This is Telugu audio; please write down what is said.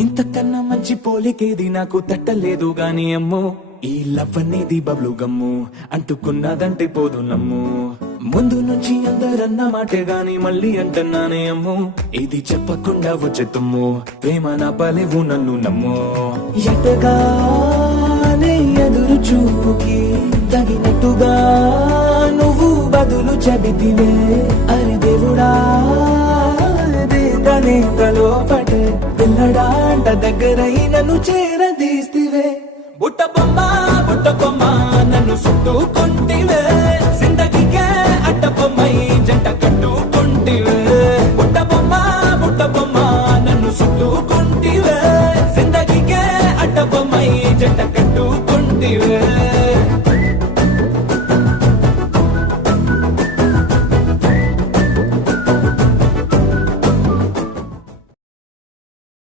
ఇంతకన్నా మంచి పోలికేది నాకు తట్టలేదు గాని అమ్మో ఈ లవ్ అనేది బబ్లు గమ్ము అంటుకున్నదంటే పోదు నమ్ము ముందు నుంచి అందరన్న మాటే గాని మళ్ళీ అంటున్నానే అమ్ము ఇది చెప్పకుండా వచ్చే తుమ్ము ప్రేమ నా పలేవు నన్ను నమ్ము ఎటగానే ఎదురు చూపుకి తగినట్టుగా నువ్వు బదులు చెబితివే అరే దేవుడా దేదనే లోపటే పిల్లడాంట దగ్గరై నన్ను చేరదీస్తివే బుట్ట బొమ్మ నన్ను చుట్టుకుంటివే